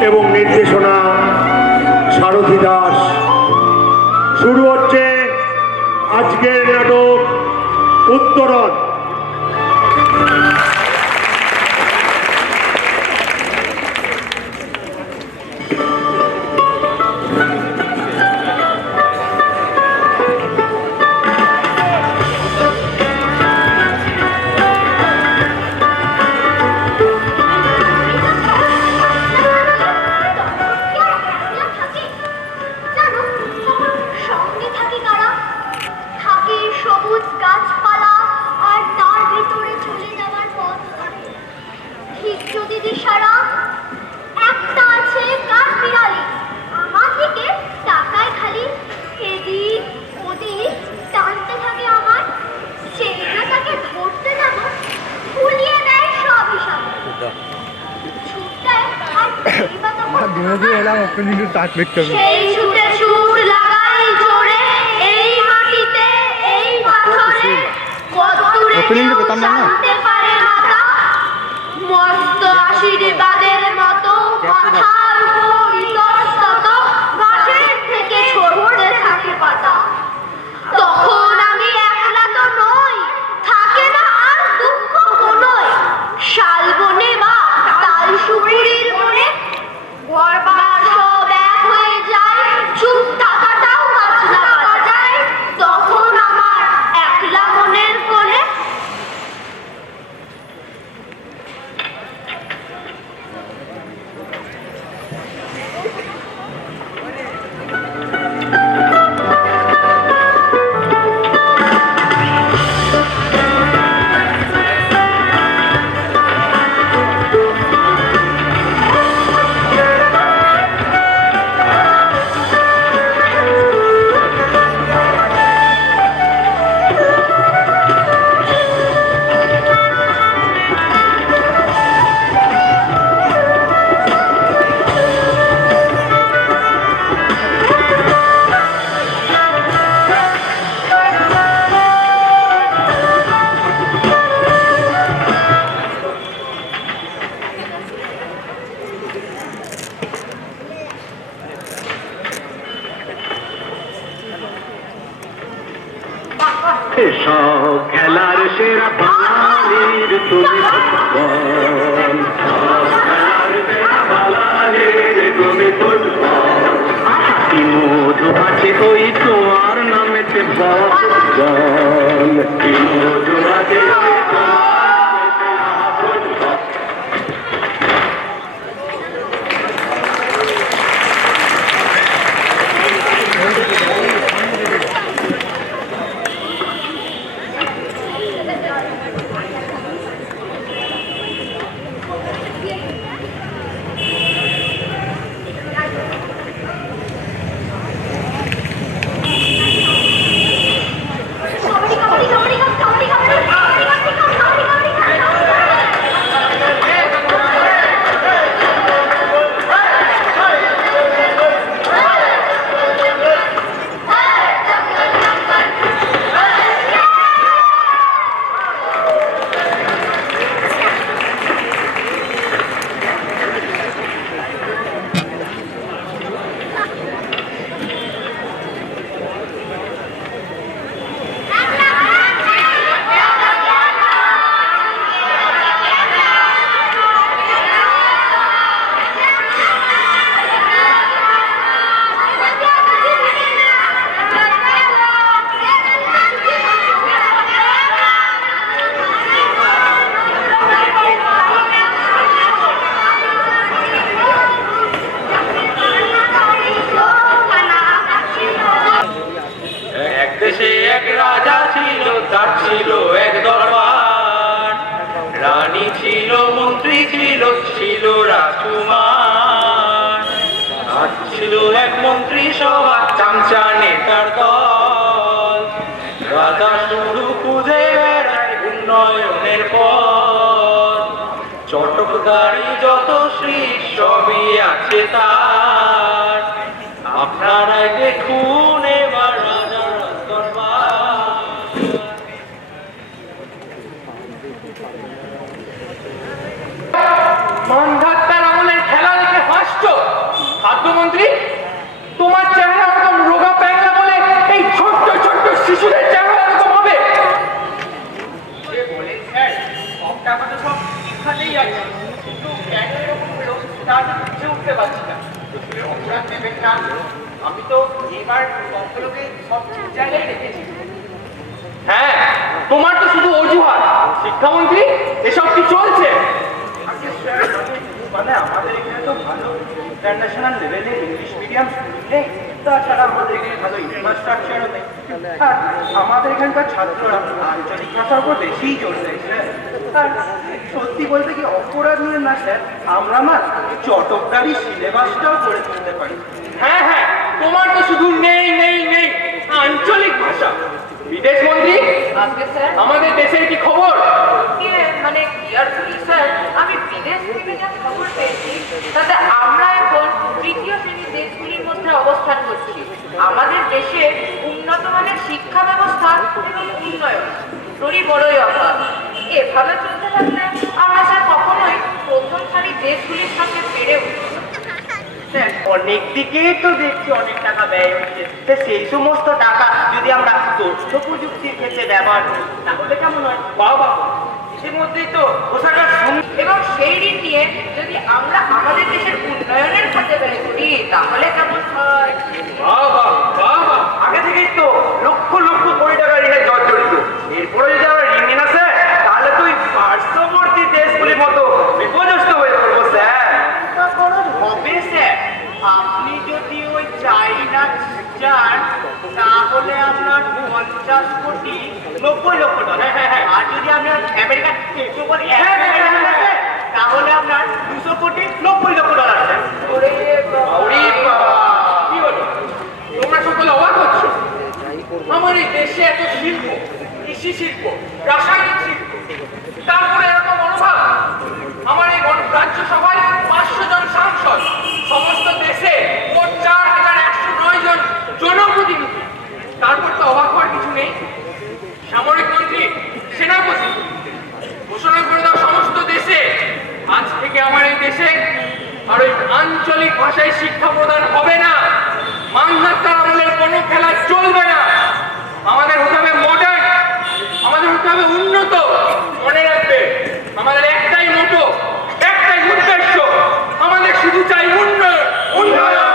এবং নির্দেশনা সারথী দাস। শুরু হচ্ছে আজকের নাটক উত্তরণ। খেলার সেরা বাঙালির তুমি মধু আছে ওই তোমার নামেতে বল মধু আছে চটকদারি যত শ্রী সবই আছে তার আপনারাই দেখুন এবার রাজার দরবার মানধাত্তার আমলের খেলা দেখে হাসছো আমি বুঝে উঠতে পারছি না। অপরাধ নেবেন না, আমি তো এবার অঙ্কলোকে সব ঠিক জায়গায় রেখেছি। হ্যাঁ, তোমার তো শুধু অজুহাত। শিক্ষামন্ত্রী, এসব কি চলছে? মানে আমাদের এখানে তো ভালো ইন্টারন্যাশনাল লেভেলে ইংলিশ মিডিয়াম স্কুল নেই, তাছাড়া আমাদের এখানে ভালো ইনফ্রাস্ট্রাকচারও নেই। আর আমাদের এখানকার ছাত্ররা আঞ্চলিক ভাষার উপর বেশিই জোর দেয় স্যার। আর সত্যি বলতে কি অপরাধ নিয়ে না স্যার, আমরা না চটকদারি সিলেবাসটাও করে তুলতে পারি। হ্যাঁ হ্যাঁ, তোমার তো শুধু নেই নেই নেই আঞ্চলিক ভাষা। বিদেশ মন্ত্রী, আজকে স্যার আমাদের দেশের কি খবর? মানে কি আর বলি স্যার, আমি বিদেশ থেকে যা খবর পেয়েছি তাতে আমরা এখন তৃতীয় শ্রেণীর দেশগুলির মধ্যে অবস্থান করছি। আমাদের দেশে উন্নত মানের শিক্ষা ব্যবস্থা এবং উন্নয়ন তোরই বড়ই অভাব। এভাবে চলতে থাকলে আমরা স্যার কখনোই প্রথম সারির দেশগুলির সঙ্গে পেরে উঠব না। স্যার, অনেক দিকেই তো দেখছি অনেক টাকা ব্যয় হচ্ছে। সেই সমস্ত টাকা যদি আমরা তথ্য প্রযুক্তির ক্ষেত্রে ব্যবহার করি তাহলে কেমন হয়? বাবা, এর মধ্যেই তো পোশাকার এবং সেই ঋণ নিয়ে যদি আমরা আমাদের দেশের উন্নয়নের কাজে ব্যয় করি তাহলে কেমন হয়? বাবা বাবা, আগে থেকেই তো লক্ষ লক্ষ কোটি টাকা ঋণে জর্জরিত। এরপরে যদি আমরা ঋণ নিয়ে আসে তাহলে তো ওই পার্শ্ববর্তী দেশগুলির মতো বিপর্যস্ত হয়ে পড়বো স্যার। হবে স্যার, আপনি যদি ওই চাইনা যান তাহলে আপনার 50 কোটি 90 লক্ষ ডলার। আর যদি আপনার আমেরিকান পেট্রোল তাহলে আপনার 200 কোটি 90 লক্ষ ডলার স্যার। কি হলো? তোমরা সকলে অবাক হচ্ছ? আমার এই দেশে এত শিল্প, কৃষি শিল্প, রাসায়নিক শিল্প, তারপরে এরকম মনোভাব। আমার এই রাজ্যসভায় 500 জন সাংসদ, সমস্ত দেশে মোট 4109 জন জনপ্রতিনিধি। তারপর তো অবাক হওয়ার কিছু নেই। সামরিক মন্ত্রী, সেনাপতি ঘোষণা করে দাও সমস্ত দেশে আজ থেকে আমার এই দেশে আর ওই আঞ্চলিক ভাষায় শিক্ষা প্রদান হবে না। মানধাত্তার আমলের কোনো খেলা চলবে না। আমাদের হতে হবে মডার্ন, আমাদের হতে হবে উন্নত। মনে রাখবে, আমাদের একটাই মোটো, একটাই উদ্দেশ্য, আমাদের শুধু চাই উন্নয়ন, উন্নয়ন।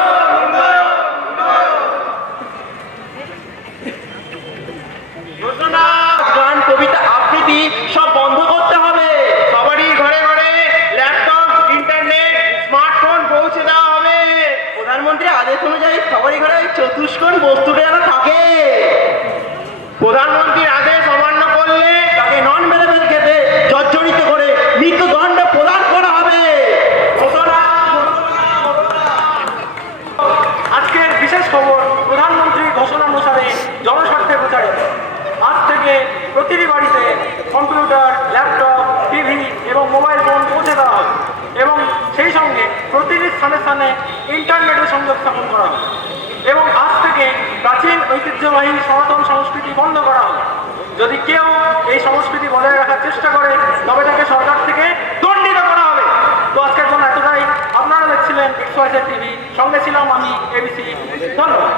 গান, কবিতা, আবৃত্তি সব বন্ধ করতে হবে। সবারই ঘরে ঘরে ল্যাপটপ, ইন্টারনেট, স্মার্টফোন পৌঁছে দেওয়া হবে। প্রধানমন্ত্রীর আদেশ অনুযায়ী সবারই ঘরে চতুষ্কোণ বস্তুটা যেন থাকে। প্রধানমন্ত্রীর আদেশ অমান্য করলে তাকে নন অ্যাভেলেবল খেতে জর্জরিত করে মৃত্যুদণ্ড প্রদান করা হবে। আজকের বিশেষ খবর, প্রধানমন্ত্রীর ঘোষণা অনুসারে জনস্বার্থে প্রচারিত। আজ থেকে প্রতিটি বাড়িতে কম্পিউটার, ল্যাপটপ, টিভি এবং মোবাইল ফোন পৌঁছে দেওয়া হবে এবং সেই সঙ্গে প্রতিটি স্থানে স্থানে ইন্টারনেটের সংযোগ স্থাপন করা হবে। এবং আজ থেকে প্রাচীন ঐতিহ্যবাহী সনাতন সংস্কৃতি বন্ধ করা হবে। যদি কেউ এই সংস্কৃতি বজায় রাখার চেষ্টা করে তবে তাকে সরকার থেকে দণ্ডিত করা হবে। তো আজকের জন্য এতটাই। আপনারা দেখছিলেন XYZ টিভি, সঙ্গে ছিলাম আমি ABC। ধন্যবাদ।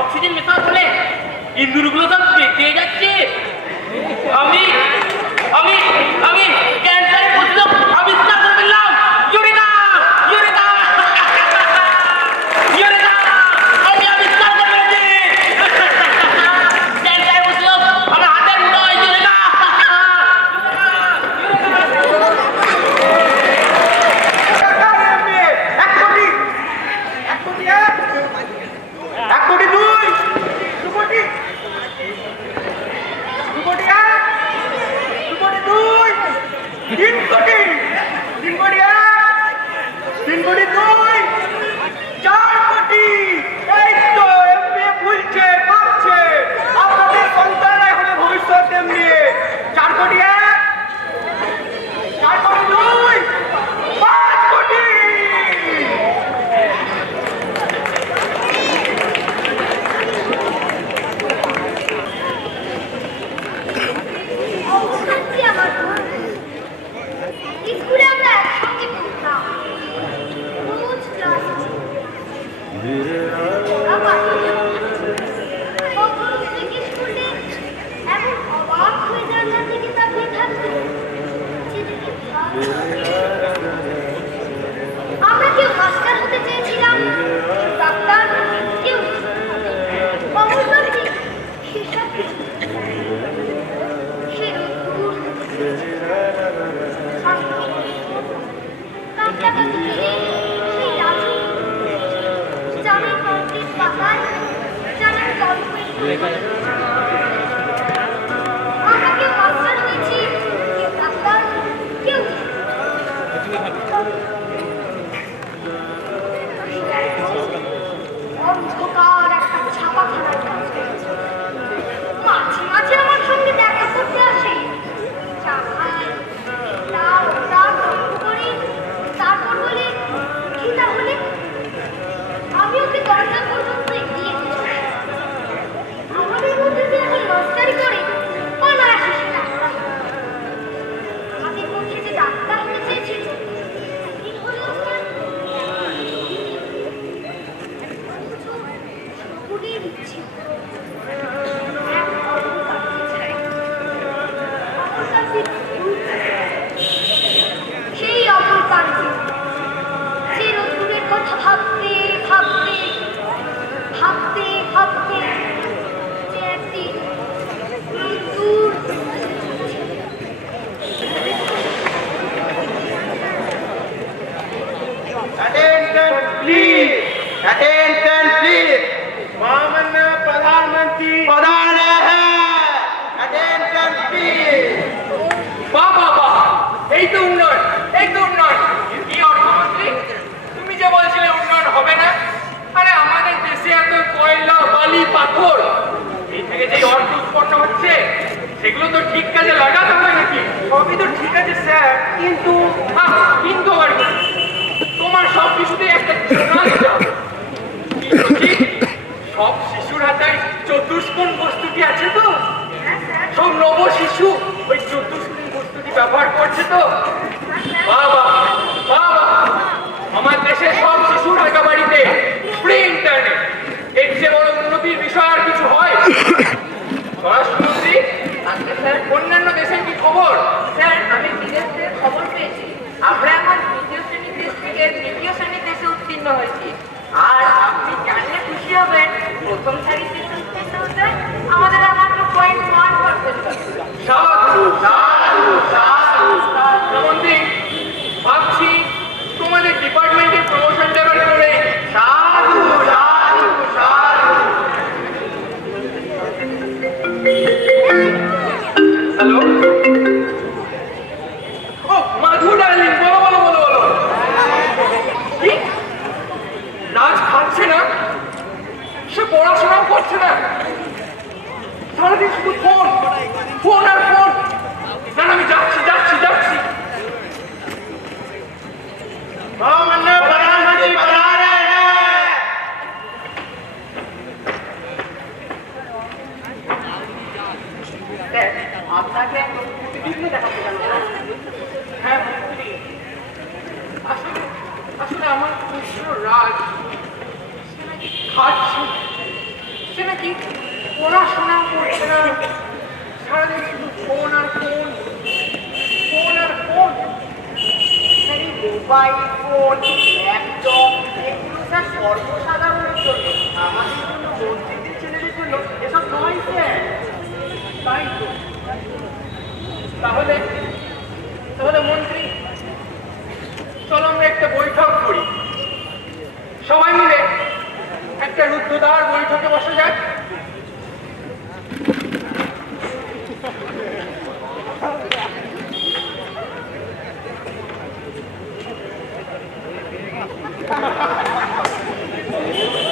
অক্সিজেন মেশার ফলে ইন্দুরগুলো সব পেকে যাচ্ছে। আমি আমি আমি ক্যান্সারের প্রতিরোধ আবিষ্কার করে ফেললাম। ইউরেকা ইউরেকা ইউরেকা, আমি আবিষ্কার করে ফেলেছি ক্যান্সারের প্রতিরোধ আমার হাতের মুঠোয়। ইউরেকা এক কোটি দুই, দু কোটি, দু কোটি এক, দু কোটি দুই, তিন কোটি, তিন কোটি এক, তিন কোটি দুই, চার কোটি। এই তো এমনি ভুলছে পাচ্ছে, আপনাদের সন্তানরা এখন ভবিষ্যৎ এমনি। চার কোটি এক, চার কোটি দুই, পাঁচ কোটি। অবশ্যই আমার বন্ধু। স্কুলে আমরা একসঙ্গে পড়তাম। রোজ ক্লাস ওরা পাঠিয়ে কখন থেকে স্কুলে এমন অবাক হয়ে জানলার দিকে তাকিয়ে থাকতো যে দেখে ভালো লাগে। আমরা কেউ মাস্টার হতে চেয়েছিলাম, কেউ ডাক্তার, কেউ অমরনাথী, সেসব কিছু সে রোদ্দুর কাঁচা সেই লাঠি জামের কংক্রিট পাতায় জানার গল্পের আমরা কেউ মাস্টার হয়েছি, কেউ ডাক্তার, কেউ অন্ধকার একটা ছাপাখানার কাজ করেছে। মাঝে মাঝে আমার সঙ্গে দেখা করতে আসে, চা খায়, তার গল্প করি, তারপর বলে কি তাহলে আমি ওকে দরজা পর্যন্ত এগিয়ে চলে আমাদের মধ্যে যে এখন মাস্টারি করে অনায়াসে সে ডাক্তার। আমাদের মধ্যে যে ডাক্তার হতে চেয়েছিল এই হলো সবুরের ইচ্ছে। সেই অপর প্রান্তে সে রোদ্দুরের কথা ভাবতে ভাবতে ভাবতে ভাবতে যে একদিন রোদ্দুর Attention please! Attention please! माननीय प्रधानमंत्री प्रधान है। Attention please! বাহ বাহ বাহ, এই তো উন্নয়ন, এই তো উন্নয়ন। কি অর্থমন্ত্রী, তুমি যে বলছিলে উন্নয়ন হবে না, আরে আমাদের দেশে এত কয়লা বালি পাথর, এই থেকে যে অর্থ উৎপন্ন হচ্ছে সেগুলো তো ঠিক কাজে লাগাতে হবে নাকি? সবই তো ঠিক আছে স্যার, কিন্তু কিন্তু আবার কি? তোমার সব কিছুতেই একটা কাজ দাও। কিন্তু ঠিক সব শিশুর হাতে চতুষ্কোণ বস্তুটি আছে তো? সব নব শিশু ওই চতুষ্কোণ বস্তুটি ব্যবহার করছে তো? বাবা বাবা, আমার দেশের সব শিশুর আগে বাড়িতে ফ্রি ইন্টারনেট, এর চেয়ে বড় উন্নতির বিষয় আর কিছু হয়? স্বরাষ্ট্রমন্ত্রী, আজকে স্যার অন্যান্য দেশের কি খবর? স্যার আমি বিদেশ থেকে খবর পেয়েছি আমরা এখন দ্বিতীয় শ্রেণীর দেশ থেকে তৃতীয় শ্রেণীর দেশে উত্তীর্ণ হয়েছি। আর আপনি জানলে খুশি হবেন, প্রথম সারির দেশে উত্তীর্ণ হতে আমাদের আর মাত্র 0.1%। সাধু সাধু সাধু শ্রমন্ত্রী, ভাবছি তোমাদের ডিপার্টমেন্টের প্রমোশন দেওয়ার করে সাধু সাধু সাধু। হ্যালো, ও মাধু ডার্লিং, বলো বলো বলো বলো। কি রাজ খাচ্ছে না, সে পড়াশোনাও করছে না, সারাদিন শুধু ফোন ফোন আর ফোন। না না, আমি যাচ্ছি যাচ্ছি যাচ্ছি। माननीय प्रधानमंत्री बना रहे हैं। স্যার আপনাকে বিভিন্ন দেখাতে জানো না? হ্যাঁ মন্ত্রী, আসলে আসলে আমার পুত্র রাজ সে নাকি খাচ্ছে, নাকি? পড়াশোনা করছে না, সারাদিন শুধু ফোন আর ফোন, ফোন আর ফোন। এই মোবাইল ফোন, ল্যাপটপ এগুলো স্যার সর্বসাধারণের জন্য, আমাদের জন্য মন্ত্রীদের ছেলেদের জন্য এসব নয় স্যার। তাই তো। তাহলে তাহলে মন্ত্রী, চলো আমরা একটা বৈঠক করি, সবাই মিলে একটা রুদ্ধদ্বার বৈঠকে বসে যাক।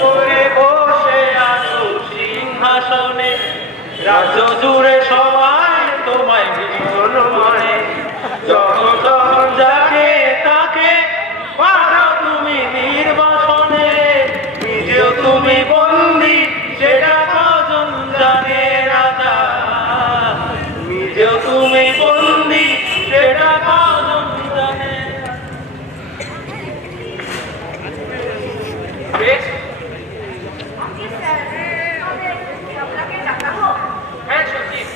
করে বসে আছো সিংহাসনে, রাজ্য জুড়ে সবাই তোমায় ভীষণ মানে, যখন তখন যাকে তাকে পারো তুমি নির্বাসনে, নিজেও তুমি বন্দী সেটা কজন জানে রাজা, নিজেও তুমি বন্দী সেটা কজন জানে। বেশ, আগে স্যার আমাদের আপনাকে ডাকা হোক। হ্যাঁ সচিব,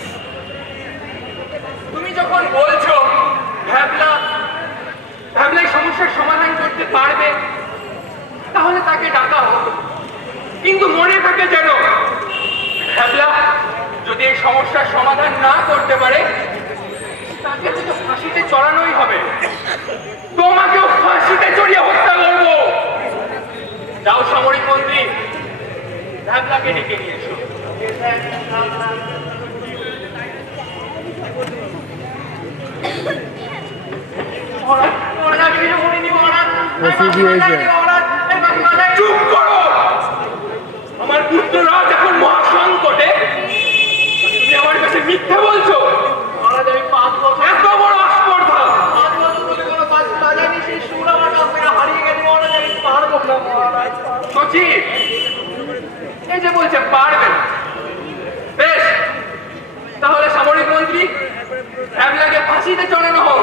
তুমি যখন বলছো ভ্যাবলা এই সমস্যার সমাধান করতে পারবে, তাহলে তাকে ডাকা হোক। কিন্তু মনে থাকে যেন ভ্যাবলা যদি এই সমস্যার সমাধান না করতে পারে, তাকে তো ফাঁসিতে চড়ানোই হবে। তোমাকেও ফাঁসিতে চড়িয়ে হত্যা করবো। যাও সামরিক মন্ত্রী, ভ্যাবলাকে ডেকে নিয়ে এসো। চুপ করো! আমার পুত্ররাজ এখন মহাসংকটে, তুমি আমার কাছে মিথ্যে বলছো? মহারাজ আমি 5 বছর এত বড় আস্পর্ধা! 5 বছর ধরে কোনো কাজ বাজানি, সেই সুর আমার কাছ থেকে হারিয়ে গেছে মহারাজ, আমি পারবো না মহারাজ। সচিব এই যে বলছে পারবেন, বেশ, তাহলে সামরিক মন্ত্রী ভ্যাবলাকে ফাঁসিতে চড়ানো হোক।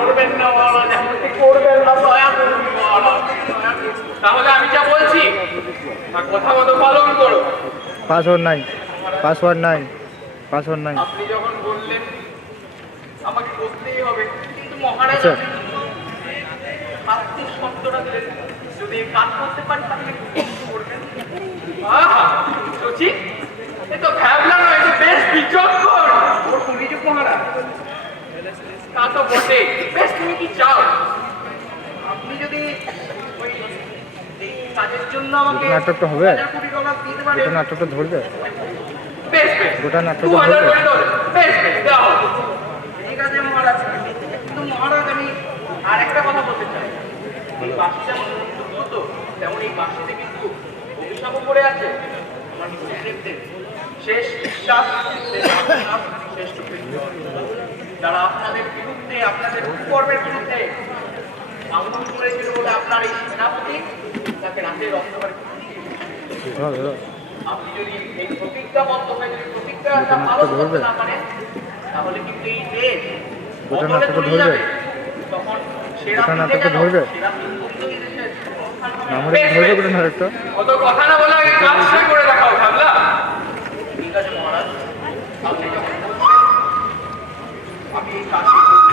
করবেন না মহারাজ, আপনি করবেন না, দয়া করুন মহারাজ, দয়া করুন। তাহলে আমি যা বলছি তার কথা মতো পালন করো। পাসওয়ার্ড নাই, পাসওয়ার্ড নাই, পাসওয়ার্ড নাই। আপনি যখন বললেন আমাকে করতেই হবে, কিন্তু মহারাজ আচ্ছা। আপনি শব্দটা দিলেন, যদি এই কাজ করতে পারি তাহলে কি করবেন? আহা সচিব, এ তো ভ্যাবলা নয়, এ তো বেশ বিচক্ষণ। ওর সুবিযোগ মহারাজ। তা তো বটে, বেশ তুমি কি চাও? আপনি যদি ওই এই কাজের জন্য আমাকে গোটা নাটকটা হবে? 1000 কোটি টাকা দিতে পারেন, গোটা নাটকটা ধরবে? বেশ বেশ, গোটা নাটকটা 2000 ধরবে? করে ধরে, বেশ বেশ, দেওয়া হবে। ঠিক আছে মহারাজ। কিন্তু মহারাজ আমি আর একটা কথা বলতে চাই, এই বাসি যেমন দুঃখ, তেমন এই বাসিতে কিন্তু অভিশাপও পড়ে আছে আমার মুসলিমদের। শেষ বিশ্বাস, শেষ আত্মনাশ, শেষ কৃত্য। যারা আপনাদের বিরুদ্ধে, আপনাদের কুকর্মের বিরুদ্ধে আন্দোলন করেছিল বলে আপনার এই সেনাপতি তাকে রাতের অন্ধকারে ধর, ধর। আপনি যদি এই প্রতিজ্ঞাবদ্ধ হয়ে যদি প্রতিজ্ঞাটা পালন করতে না পারেন, তাহলে কিন্তু এই দেশ গোটা অতলে নাটকটা তলিয়ে ধরবে? যাবে। তখন সেরা গোটা দিকে নাটকটা গেল, ধরবে? সেরা দিন কিন্তু এই দেশের অবস্থান হবে। আমাদের ধরবে গোটা নাটকটা? অত কথা না বলে আগে কাজটা করে দেখাও ভ্যাবলা। ঠিক আছে মহারাজ, আপনি যখন বলছেন আমি এই কাজটি করব।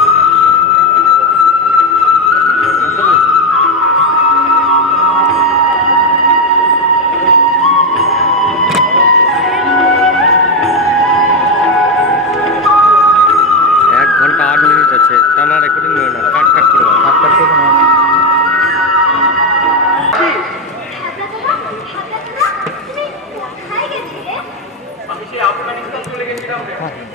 এক ঘন্টা 8 মিনিট আছে, টানা রেকর্ডিং নয় না, কাট কাট করে দাও। কাট করে দাও। তুমি কোথায় গেছিলে? আমি সেই আফগানিস্তান চলে গেছিলাম রে।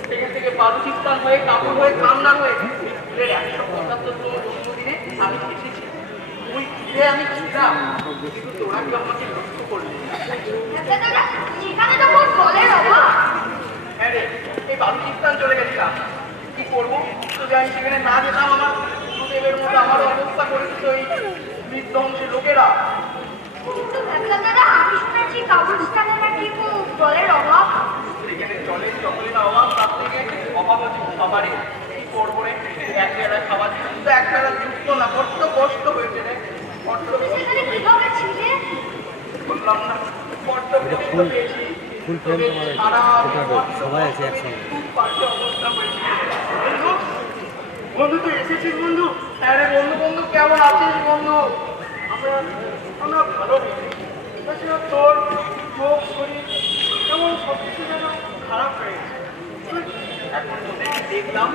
সেখান থেকে বালুচিস্তান হয়ে, কাবুল হয়ে, কামরান হয়ে স্কুলের 175তম জন্মদিনে আমি এসেছি। ওই ঘিরে আমি ছিলাম, কিন্তু তোরা কেউ আমাকে লক্ষ্য করলি না। সেখানে তখন জলের অভাব। হ্যাঁ রে, এই বালুচিস্তান চলে গেছিলাম। কি করবো? যদি আমি সেখানে না যেতাম, আমার গুরুদেবের মতো আমার অবস্থা করে দিত এই বিধ্বংসী লোকেরা। কিন্তু দাদা আমি শুনেছি কাবুলস্তানে নাকি খুব জলের অভাব। সেখানে জলের যতই না অভাব, তার থেকে অভাব হচ্ছে খাবারে। কি করবো রে? এক বেলা খাবার কিন্তু এক বেলা যুক্ত না, বড্ড কষ্ট হয়েছে রে, বড্ড তুমি সেখানে কিভাবে ছিলে? বললাম না, বড্ড কষ্ট পেয়েছি। তোদের সারা সবাই আছে একসঙ্গে। খুব বাজে অবস্থা হয়েছে। বন্ধু, বন্ধু তুই এসেছিস বন্ধু? হ্যাঁ রে বন্ধু, বন্ধু কেমন আছিস বন্ধু? আমরা ভালো নেই। তাছাড়া তোর চোখ শরীর কেমন সব কিছু যেন খারাপ হয়ে গেছে। এখন তোদেরকে দেখলাম,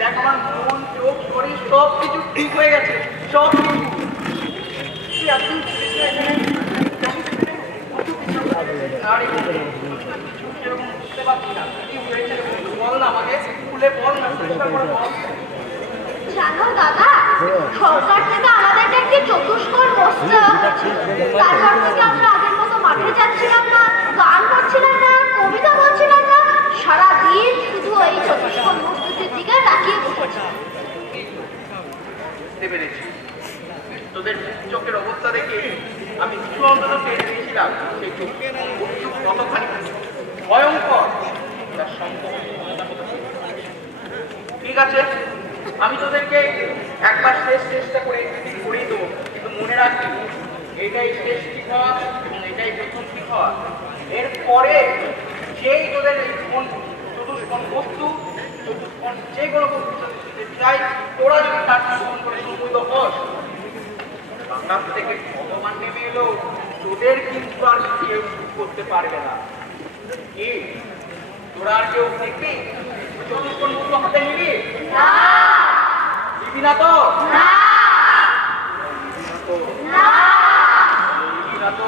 দেখ আমার মন চোখ শরীর সব কিছু ঠিক হয়ে গেছে, সব কিছু। তুই এখন আরে বন্ধু, কিছু সেরকম বুঝতে পারছি না। কি হয়েছে রে বন্ধু? বল না আমাকে, খুলে বল না, চেষ্টা করে বল। জানো দাদা, সরকার থেকে আমাদেরকে একটি চতুষ্কোণ বস্ত্র, তারপর থেকে আমরা আগের মতো মাঠে যাচ্ছিলাম না, গান করছিলাম না, কবিতা বলছিলাম না, সারাদিন শুধু এই চতুষ্কোণ বস্তুটির দিকে তাকিয়ে বসেছিলাম। বুঝতে পেরেছি। তোদের চোখের অবস্থা দেখে আমি কিছু অন্তত পেয়ে দিয়েছিলাম সেই চোখের বস্তু কতখানি ভয়ঙ্কর, তার সম্পর্ক। ঠিক আছে, আমি তোদেরকে একবার শেষ চেষ্টা করেই দেবো, কিন্তু মনে রাখবি এটাই শেষ ঠিক হওয়া এবং এটাই প্রথম ঠিক হওয়া। এরপরে যেই তোদের এই চতুষ্কোণ বস্তু, চতুষ্কোণ যে কোনো বস্তু দিতে চাই, তোরা যদি তার চতুষ্কোণ করে সম্মুখ হস, আকাশ থেকে ভগবান নেমে এলো, তোদের কিন্তু আর কেউ করতে পারবে না। কি তোরা আর কেউ দেখবি চতুষ্কোণ বস্তু হাতে নিবি? নিবি না তো? নিবি না তো?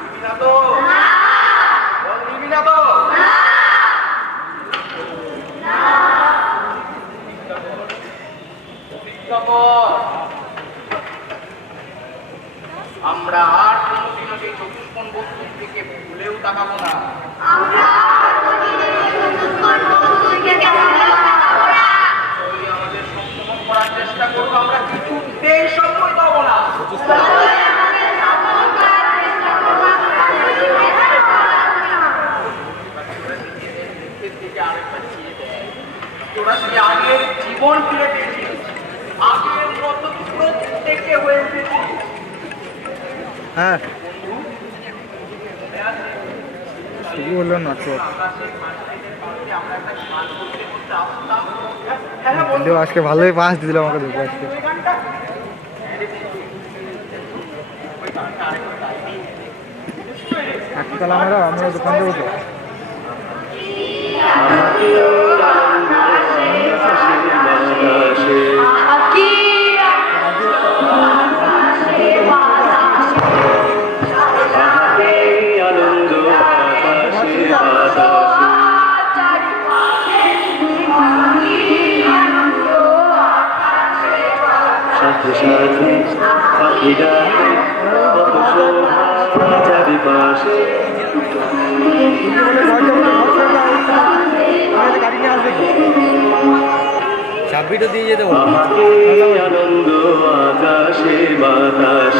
নিবি না তো? বল নিবি না তো? আমরা আর কোনোদিনও সেই চতুষ্কোণ বস্তুর দিকে ভুলেও তাকাবো না। তুই আমাদের সম্মোহন করার চেষ্টা করবো, আমরা কিছুতেই সম্মত হবো না। তোরা সেই আগের জীবন ফিরে পেয়েছিস, আগের মতো প্রত্যেকে হয়ে এসেছিস। হ্যাঁ শুরু হলো নাটক। কিন্তু আজকে ভালোই পাস দিল আমাকে দুটো আজকে। একতলা আমরা দোকান দেবো তো। সাথে পাখিরা কত শোভা চারিপাশে। চাবিটা দিয়ে যেতে বলো। আমাকে আনন্দ আকাশে বাতাস।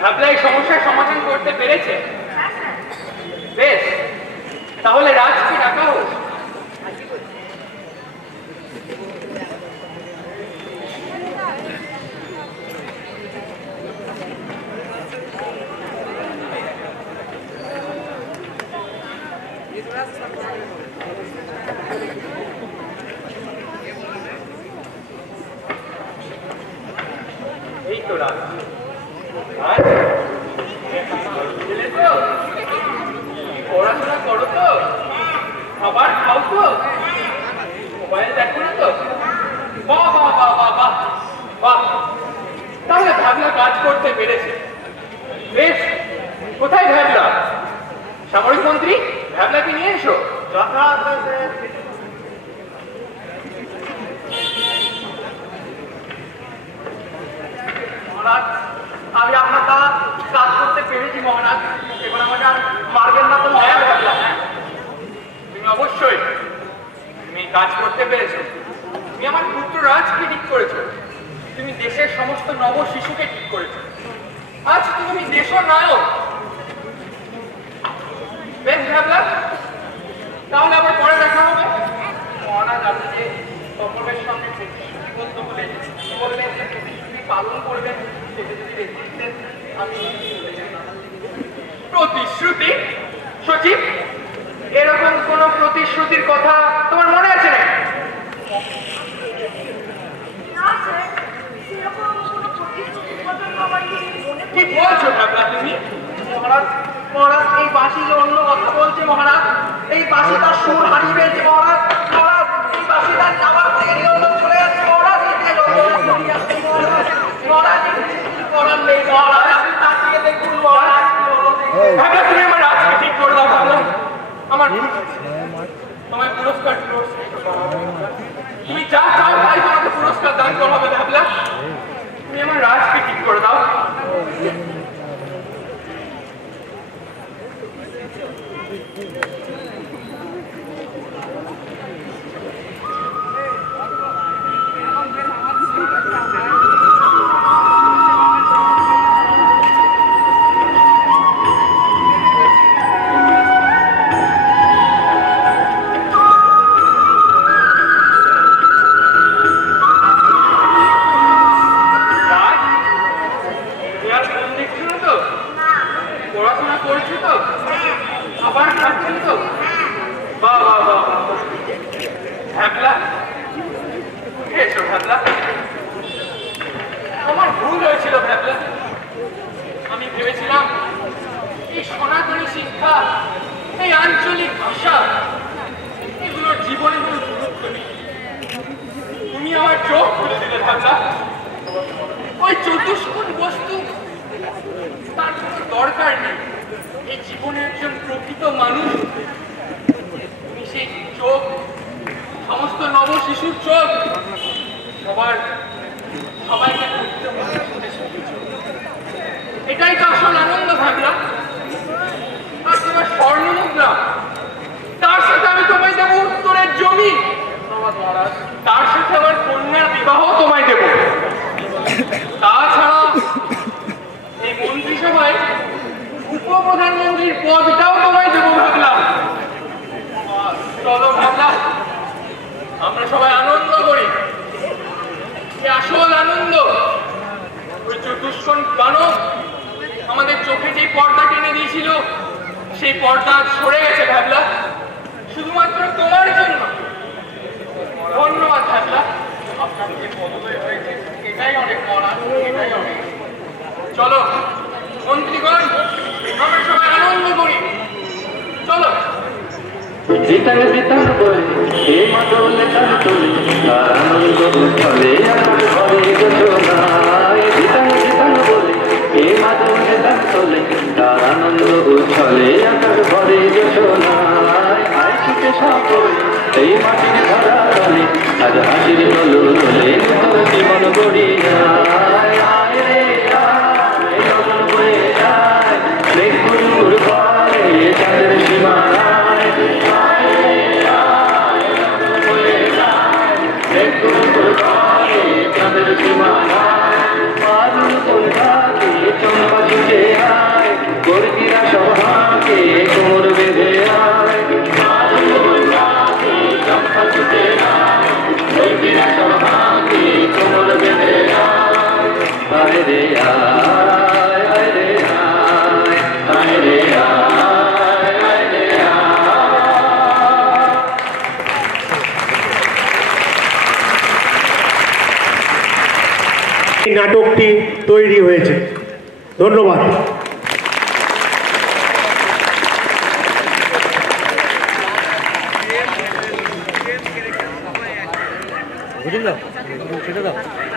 ভাবলে এই সমস্যার সমাধান করতে পেরেছে? বেশ, তাহলে রাজকে ডাকা হোক। এই তো রাজ। পড়াশোনা করো তো? খাবার খাও তো? মোবাইল দেখো না তো? বাহ বাহ বাহ বাহ বাহ বাহ, তাহলে ভাবনা কাজ করতে পেরেছে। বেশ, কোথায় ভাবলা? সামরিক মন্ত্রী, ভাবনাকে নিয়ে এসো। আমি আপনার দ্বারা কাজ করতে পেরেছি মহারাজ, এবার আমাকে আর মারবেন না তো মহারাজ। ভাবলাম তুমি অবশ্যই তুমি কাজ করতে পেরেছো, তুমি আমার পুত্র রাজকে ঠিক করেছো। তুমি দেশের সমস্ত নব শিশুকে ঠিক করেছো। আজ তুমি দেশ নায়ক। বেশ ভাবলাম, তাহলে আবার পরে দেখা হবে। মহারাজ আপনি যে সকলের সঙ্গে প্রতিশ্রুতিবদ্ধ হলে বললেন যে প্রতিশ্রুতি পালন করবেন, সেটা যদি রেখে দিতেন আমি প্রতিশ্রুতি। সচিব, এরকম কোন প্রতিশ্রুতির কথা তোমার মনে আছে নাকি? না স্যার, সেরকম কোনো প্রতিশ্রুতির কথা তো আমার কিছু মনে কি বলছো ভাবলা তুমি? মহারাজ, মহারাজ এই বাঁশি যে অন্য কথা বলছে মহারাজ। এই বাঁশি তার সুর হারিয়ে ফেলছে মহারাজ। মহারাজ, এই বাঁশি তার যাওয়ার থেকে নিয়ন্ত্রণ চলে যাচ্ছে মহারাজ। এই যে যন্ত্রণা ছড়িয়ে যাচ্ছে মহারাজ। মহারাজ, এই কিছু করার নেই মহারাজ। আপনি তাকিয়ে দেখুন মহারাজ। ভাবলা তুমি আমার রাজকে ঠিক করে দাও। ভাবলা আমার তোমায় পুরস্কার দিল। তুমি যা চাও তাই তোমাকে পুরস্কার দান করা হবে। ভাবলা তুমি আমার রাজকে ঠিক করে দাও। রাজ, তুমি আর ফোন দেখছো না তো? পড়াশোনা করছো তো? আবার খাচ্ছো তো? বাহ বাহ বাহ। ভাবলা এসো। ভাবলা আমার ভুল হয়েছিল। ভাবলা আমি ভেবেছিলাম এই সনাতনী শিক্ষা, এই আঞ্চলিক ভাষা, এগুলোর জীবনে কোনো গুরুত্ব নেই। তুমি আমার চোখ খুলে দিলে। ভাবলা ওই চতুষ্কোণ বস্তু তার কোনো দরকার নেই এই জীবনে একজন প্রকৃত মানুষ। তুমি সেই চোখ, সমস্ত নব শিশুর চোখ, সবাইকে প্রকৃত মানুষ হতে শিখিয়েছ। এটাই তো আসল আনন্দ। ভাবলা আর তোমার স্বর্ণ মুদ্রা, তার সাথে আমি তোমায় দেবো উত্তরের জমি। তার সাথে আমার কন্যার বিবাহ তোমায় দেব। তাছাড়া এই মন্ত্রিসভায় উপপ্রধানমন্ত্রীর পদটাও তোমায় দেবো। ভাবলাম চলো। ভাবলাম আমরা সবাই আনন্দ করি। এই আসল আনন্দ ওই চতুষ্কোণ দানব আমাদের চোখে যে পর্দা টেনে দিয়েছিল, সেই পর্দা সরে গেছে। ভাবলা শুধুমাত্র তোমার জন্য। ধন্যবাদ ভাবলা, আপনার যে পদবী হয়েছে এটাই অনেক মহারাজ, এটাই অনেক। চলো মন্ত্রীগণ, আমরা সবাই আনন্দ করি। চলো। জিতান জিতান বলে হে মাদল তার তোলে তার আনন্দ উচ্ছলে আমার ঘরে যোজনায়। জিতান জিতান বলে হে মাদল তার তোলে তার আনন্দ উচ্ছলে আমার ঘরে যোজনায়। আয় ছুটে সকলে এই মাটির ধরা তলে আজ হাসির দোলো দোলে তোর জীবন গড়ি যায়। আয় রে আয় রমন বয়ে যায় মেঘ গুরুর ঘরে চাঁদের সীমানায়। চাঁদের সীমানায় পারুল কন্যাকে চম্পা ছুটে আয়, গর্গিরা সভাকে কোমর বেঁধে আয়। পারুল কন্যাকে চম্পা ছুটে আয়, গর্গিরা সভাকে কোমর বেঁধে আয়। আয় রে আয়, আয় রে আয়, আয় রে আয়, আয় রে আয়। এই নাটকটি তৈরি হয়েছে। ধন্যবাদ। বুঝলি তো?